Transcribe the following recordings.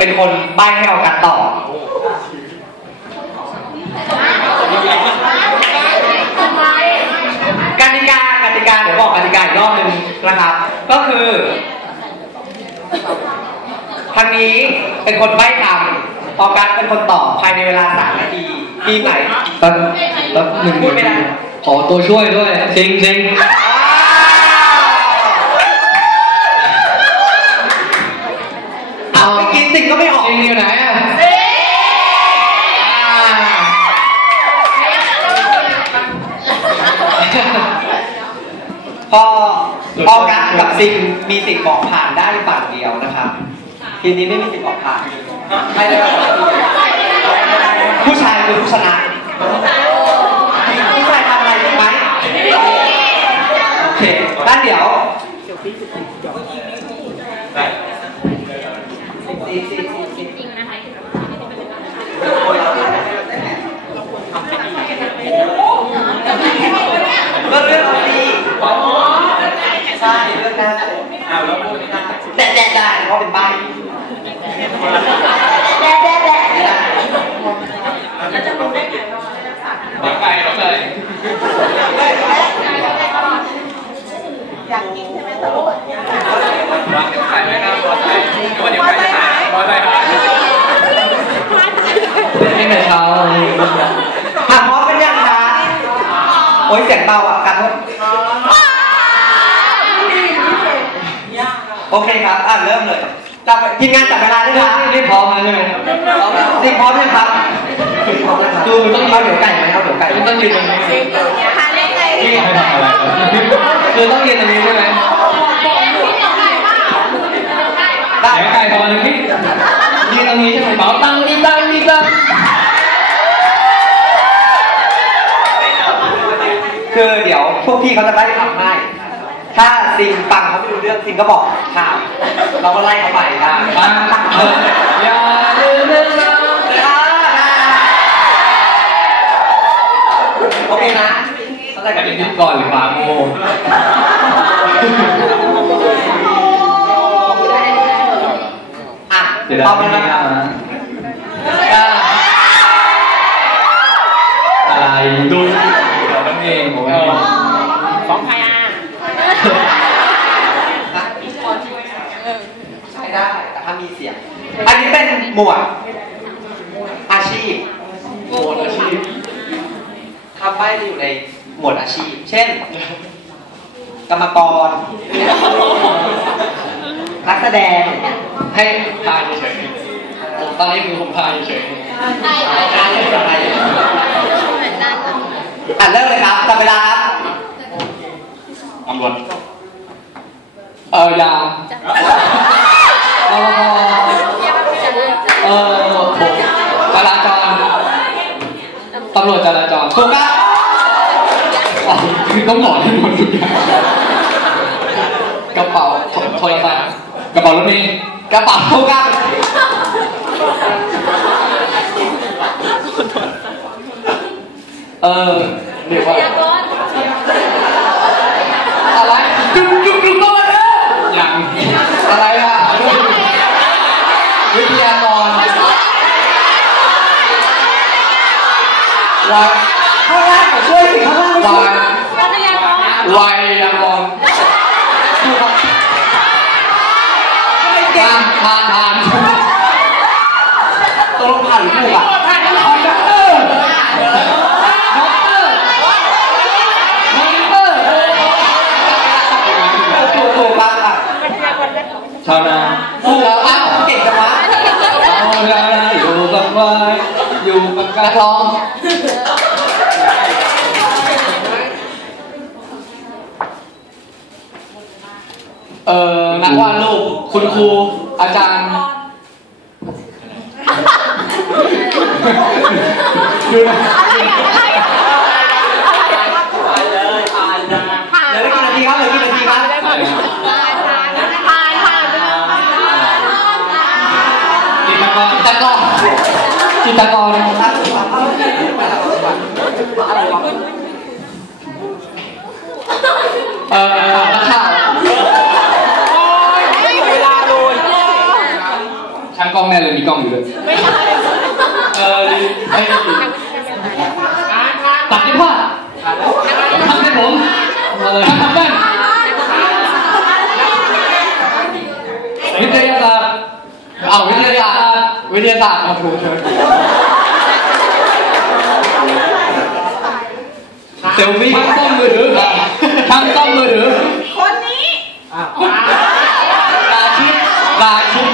เป็นคนใบ้ให้เอากันต่อ กติกากติกาเดี๋ยวบอกกติกาอีกรอบหนึ่งนะครับ ก็คือทางนี้เป็นคนใบ้คำออกัสเป็นคนตอบภายในเวลาสามนาทีทีมไหนแป๊บแป๊บหนึ่งพูดไม่ได้ขอตัวช่วยด้วยซิงซิงเอา พอออกัสกับซิงมีสิทธิ์บอกผ่านได้ฝั่งเดียวนะครับทีนี้ไม่มีสิทธิ์บอกผ่านไม่ได้ผู้ชายคือผู้ชนะผู้ชายทำอะไรถูกไหมโอเคด้านเดี๋ยวเรื่อง ช่เรื่องของดีใช่เรื่องนั้นแต่แต่ได้เพราะเป็นใบแดดแดดแดดไม่ได้บอกไก่บอกเลยอยากกินใช่ไหมตลุกวางเดี๋ยวไก่ไว้นะบอกไก่เดี๋ยวเดี๋ยวไก่หายบอกไก่หายเล่นแต่เช้าหากพร้อมเป็นยังคะโอ้ยเสียงเบาอะกัน โทษโอเคครับ อะเริ่มเลยจับทีมงานจับเวลาด้วยครับนี่พร้อมแล้วใช่ไหมจริงพร้อมยังครับพร้อมแล้วครับคือต้องเอาเดี๋ยวไก่ไหมเอาเดี๋ยวไก่คือต้องยืนตรงนี้ทานได้ไงนี่ไม่ทำอะไรคือต้องยืนตรงนี้ใช่ไหมได้ไหนไก่ตอนนึงนี่ยืนตรงนี้ใช่ไหมเป๋าตังค์นี่ตังค์นี่ตังค์คือเดี๋ยวพวกพี่เขาจะไล่ทำให้ ถ้าซิงฟังเขาไม่รู้เรื่องซิงก็บอกข่าวเราก็ไล่เขาไปได้มาเอออย่าลืมนะโอเคนะอะไรจะกันเป็นดีพิธีกรหรือหมาโมอะเดี๋ยวเอาเราไปไม่แล้วได้ครับนะอะไรดูเดี๋ยวต้องเองผมของใครอะ ใช้ได้แต่ถ้า มีเสียง อันนี้เป็นหมวดอาชีพโหมดอาชีพคำใบ้จะอยู่ในหมวดอาชีพ เช่น กรรมกร นักแสดง ให้ทายเฉยๆผมตอนนี้คือผมทายเฉยใช่ใช่ใช่เหมือนกันอะเริ่มเลยครับจับเวลาครับตำรวจเออยา เออผมจราจรตำรวจจราจรถูกครับอ๋อคือต้องบอกให้หมดทุกอย่างกระเป๋าโทรศัพท์กระเป๋ารถเมล์กระเป๋าถูกครับเออเรียกว่า พยากรณ์ อะไรจุ๊บจุ๊บจุ๊บเข้ามาเลยอย่างอะไรล่ะวิทยากรวาย ข้างล่างขอช่วยสิข้างล่าง วาย ทรัพยากร วายยากร ถูกครับไม่เก่ ทางนทานตกลงผ่านหรือถูกอะทานคอนดักเตอร์ด็อกเตอร์มอนิเตอร์ถูกถูกครับอะชาวนาถูกแล้วอ้าวเก่งจังวะชาวนาอยู่กับควายอยู่กับกระทองเอ่อนักวาดรูปคุณครู จิตรกรเอ่อนักข่าวเวลาโรยช่างกล้องแน่เลยมีกล้องอยู่ด้วยเออไอ้ตัดที่ผ้าทำให้ผมทำทำแว่นวิทยาศาสตร์เอาวิทยาศาสตร์วิท ยาศาสตร์เอาถูกเชิญเซลฟี่ช่างซ่อมมือถือช่างซ่อมมือถือคนนี้ลาชิดลาชิด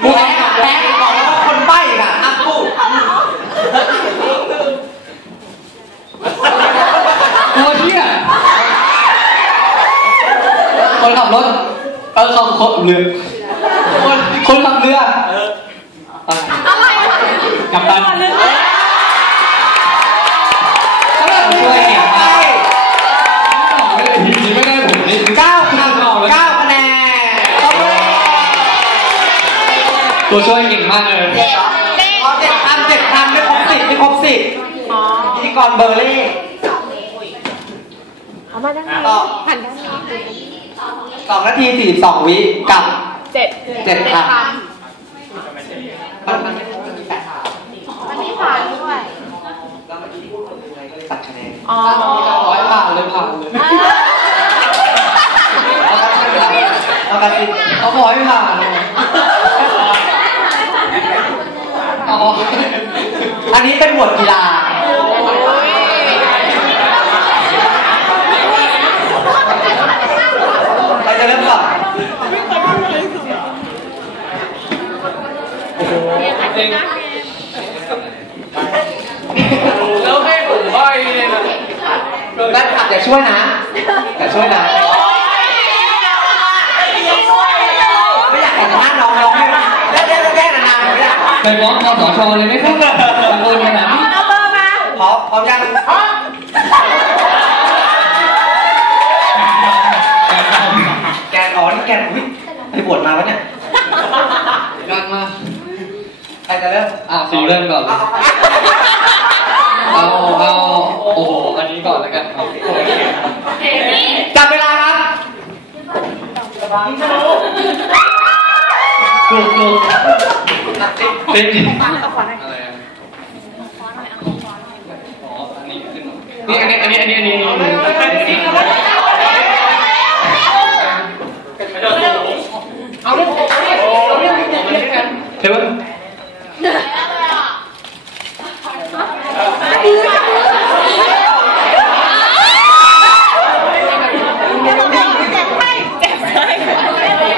แพ้แพ้บอกแล้วว่าคนใบ้อะอะพูดตัวเชี่ยคนขับรถเออขับคนเรือ ตัวช่วยเก่งมากเลยพอเจ็ดพันเจ็ดพันไม่ครบสิบไม่ครบสิบพิธีกรเบอร์เล่เอามาด้านนี้ต่อหันด้านนี้สองนาทีสี่สองวิกับเจ็ดเจ็ดพันมันมันมันมีแปดถามมันมีผ่านด้วยแล้วเมื่อกี้พูดคนอื่นไงก็เลยตัดคะแนนอ๋อร้อยผ่านเลยผ่านเลยเอาตัดสินเขาบอกให้ผ่านอ๋อ อันนี้เป็นหมวดกีฬา ใครจะเริ่มก่อนจริงแล้วให้ผมใบ้เนี่ยนะแม่ขับอย่าช่วยนะอย่าช่วยนะ ไม่อยากเห็นหน้าน้องน้องไม่ได้ได้ได้ได้นานๆ ไม่อยากไปฟ้องกสชเลยไหมครับตะโกนขนาดนี้เอาเบอร์มาพร้อมพร้อมยังแกนอ๋อนี่แกนอุ้ยไปบวชมาวะเนี่ยยังมาใครจะเริ่มอะสีเริ่มก่อนเลยเอาเอาโอ้โหอันนี้ก่อนแล้วกันครับจับเวลาครับถูกถูก ติ๊กอะไรอะอ๋ออันนี้ขึ้นนี่อันนี้อันนี้อันนี้อันนี้อันนี้เอาเรื่องเอาเรื่องเอาเรื่องกันเทเบิล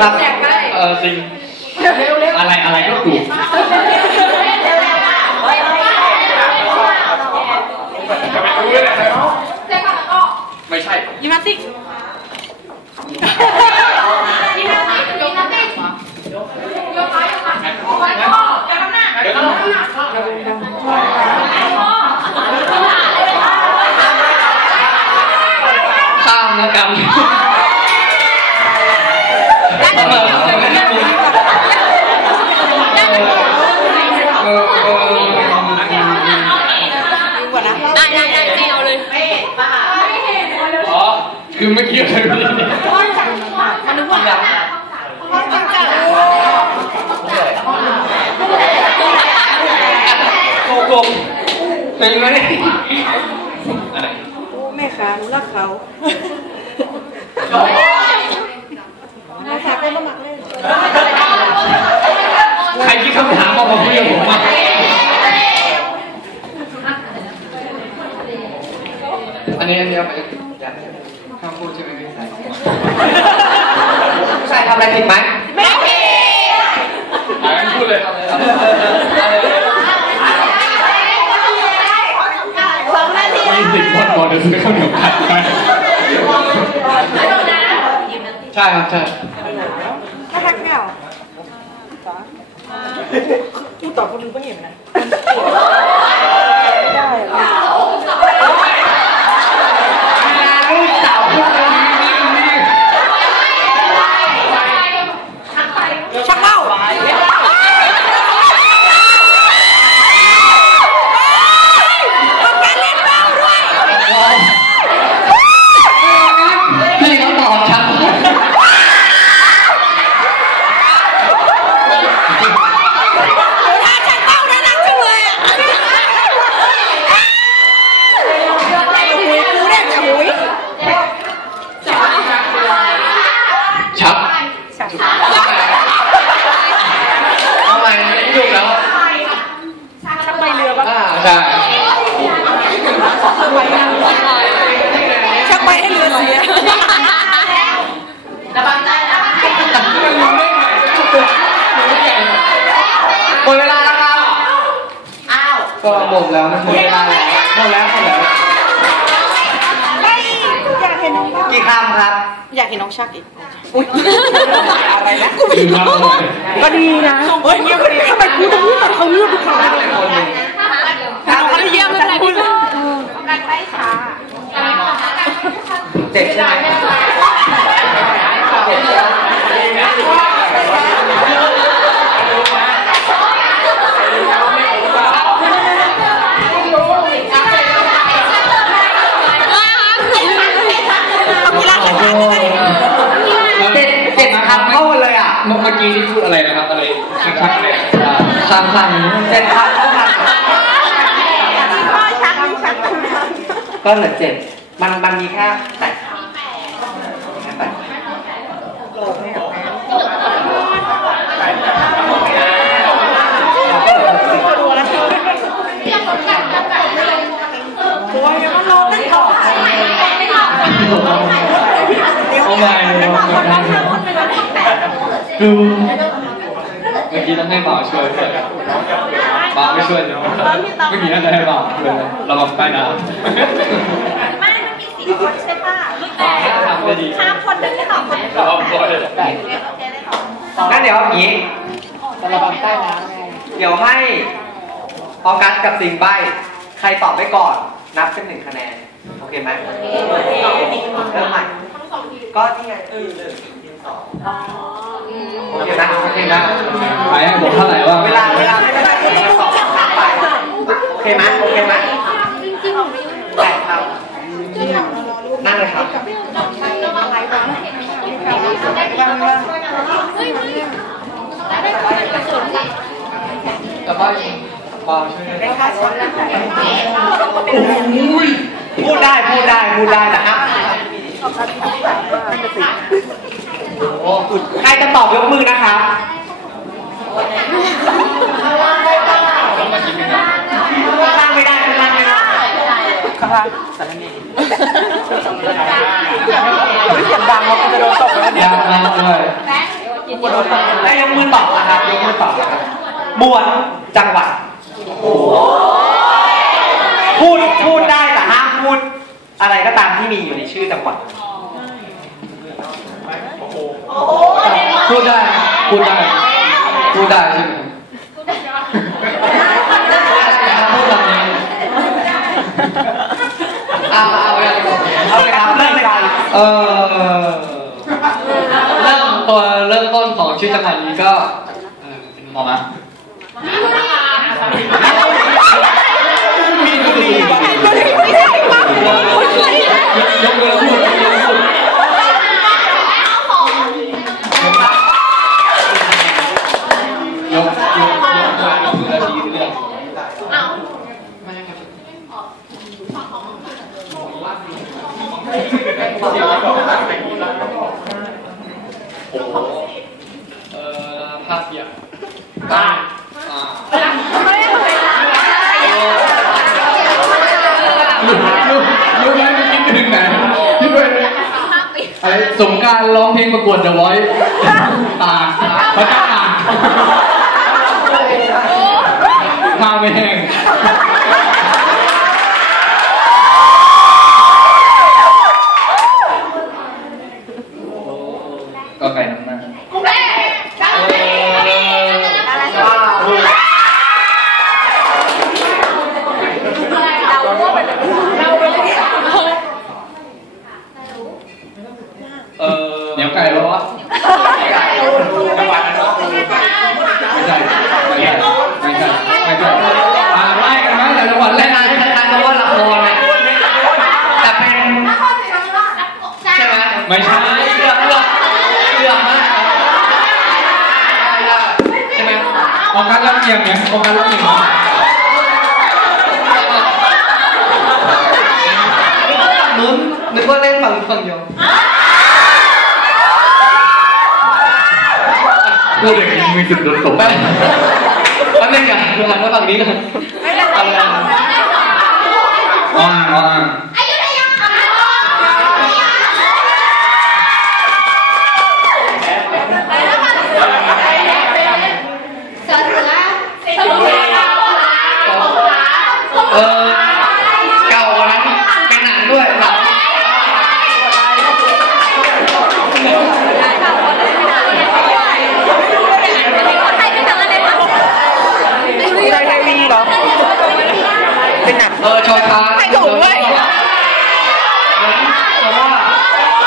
ครับเออจริงอะไรก็ถูก ไม่ใช่ ยิมนาสติกยิมนาสติกยิมนาสติกโยคะโยคะไว้ข้ออย่าทำหน้าอย่าทำหน้า ข้ามนะกรรมเออเออ ได้ได้ได้ไม่เอาเลยอ๋อคือเมื่อกี้อะไรไม่ได้มันนึกว่าโกโก้เป็นไหมอะไรแม่ค้ารู้รักเขาแม่ค้าก็มาหมักเล่น ใครคิดคำถามมาผมคุยกับผมอะอันนี้อันนี้เอาไปห้ามพูดใช่ไหมพี่สายผู้ชายทำอะไรผิดไหมไม่ผิดไม่พูดเลยสองนาทีมีสิบคนบอกเดี๋ยวซื้อข้าวเหนียวผัดไปใช่ครับใช่ ถ้าทักแก้วจ๋า พูดตอบคนดูก็เห็นนะ ใช่ชักไปให้เรือเสียระวังใจนะหมดเวลาแล้วครับอ้าว ก็หมดแล้วนะหมดเวลาแล้วหมดแล้วหมดแล้วอยากเห็นน้องกี่คำครับ อยากเห็นน้องชักอีกอุ้ยอะไรนะกูไม่รู้ก็ดีนะเฮ้ยเงียบพอดีทำไมกูต้องพูดแต่เขาเรื่อทุกครั้ง พูดเลยการไปช้าเจ็บใช่ไหมเจ็บใช่ไหมเอากีฬาแข่งขันเลยเจ็ดเจ็ดคำเข้าหมดเลยอะเมื่อกี้ที่พูดอะไรนะครับอะไรชักชักอะไรชักชักเจ็ดคำเข้ากัน พ่อชักนี่ชัก ก็เหลือเจ็ดมันมันมีแค่แปดคำแค่แปดเราก็เหลือหกสิบตัวนะโอ้ยยังร้องไม่ออกโอ้ไม่คือเมื่อกี้ต้องให้บ่าวช่วยด้วย บ่าวไม่ช่วยเลยเมื่อกี้น่าจะให้บ่าวช่วยระวังใต้น้ำไม่มันมีสี่คนใช่ป่ะแต่ทำได้ดีห้ามคนหนึ่งได้ตอบคนหนึ่งระวังด้วยโอเคได้ตอบงั้นเดี๋ยวเอาอย่างนี้ระวังใต้น้ำไงเดี๋ยวให้ออกัสกับซิงใบ ใครตอบได้ก่อนนับเป็นหนึ่งคะแนน โอเคไหมเริ่มใหม่ ก็ที่ไงเออหนึ่งทีมสองโอเคนะโอเคนะไปให้ผมเท่าไหร่ว่าเวลาเวลาไม่ได้ตอบนับไปโอ เคไหมโอเคไหมแปดครับนั่งเลยครับแต่ว่าบ่าวช่วยด้วยพูดได้พูดได้พูดได้นะครับโอ้ใครจะตอบยกมือนะครับ ล่างไม่ได้ล่างไม่ได้ ข้างล่างสารนีเสียงดังเขาจะโดนตกแล้วเนี่ยยากมากเลยแล้วยกมือตอบนะครับยกมือตอบนะครับบวชจังหวัดพูดพูดได้แต่ห้ามพูด อะไรก็ตามที่มีอยู่ในชื่อจังหวัดพูดได้พูดได้พูดได้ใช่ไหมพูดแบบนี้ เอาเอาอย่างนี้เอาเลยครับเริ่มเลยครับเออเริ่มตัวเริ่มต้นของชื่อจังหวัดนี้ก็เออเป็นหมอมะมีบุรียกมือแล้วพูดยกมือแล้วพูดยกยกยกมือยกมือแล้วชี้เรื่อง โอ้โหเอ่อภาพเสียงอ่าอ่ายุคยุคยุคนั้นคิดถึงไหนคิดไปอะไรสงกรารร้องเพลงประกวด The Voice ตากพระเจ้าตากมาไม่แห้งก็ไก่น้ำหน้า กูแม่ช่างแม่เราว่าเป็นเราเป็น เออเหนียว ไก่แล้ววะจังหวัดนั้นเนาะไม่ใช่ไม่ใช่ไม่ใช่ไม่ใช่อ่าไล่กันมาแต่จังหวัดแรและกนานให้ทานจะว่าละครเนี่ยแต่เป็นใช่ไหมไม่ใช่เลือกเลือกเลือกมากใช่ไหมออการรับเกียงเนี่ยออการรับเกียงมึงนึกว่าเล่นฝั่งฝั่งเดียว พูดอย่างนี้มีจุดโดนตกไปแป๊บนึงอะหันมาฝั่งนี้นะอาเลยอ่อนอ่อนอายุทยา करो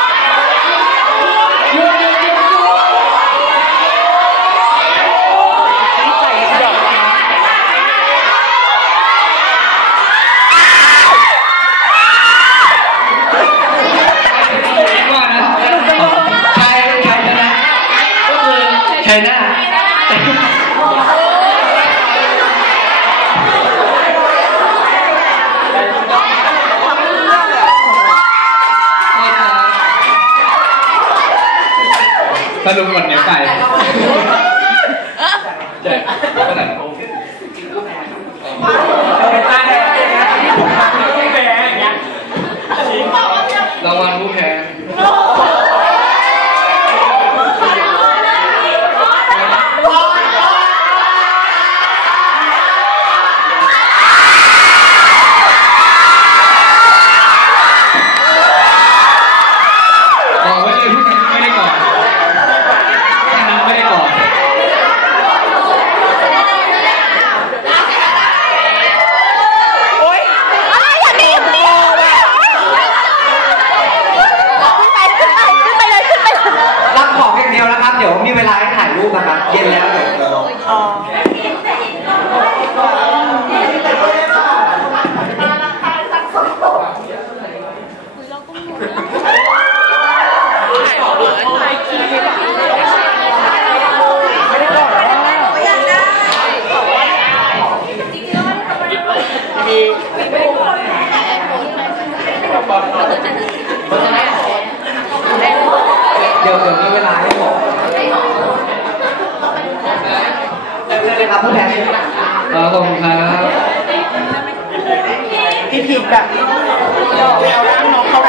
ถ้ารุปมันนี้ยไป แต่เขนาด ครับผู้แทนขอบคุณครับพี่พีแบบเราเอาด้าน้องเขา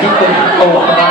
chính tinh ô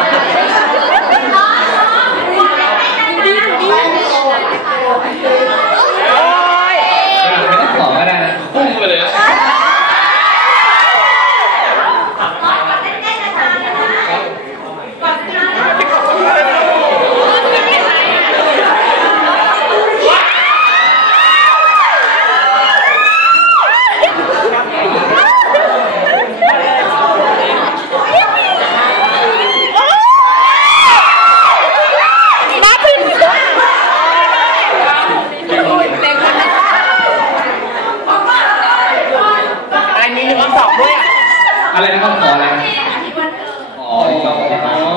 không bỏ lại bỏ cho cái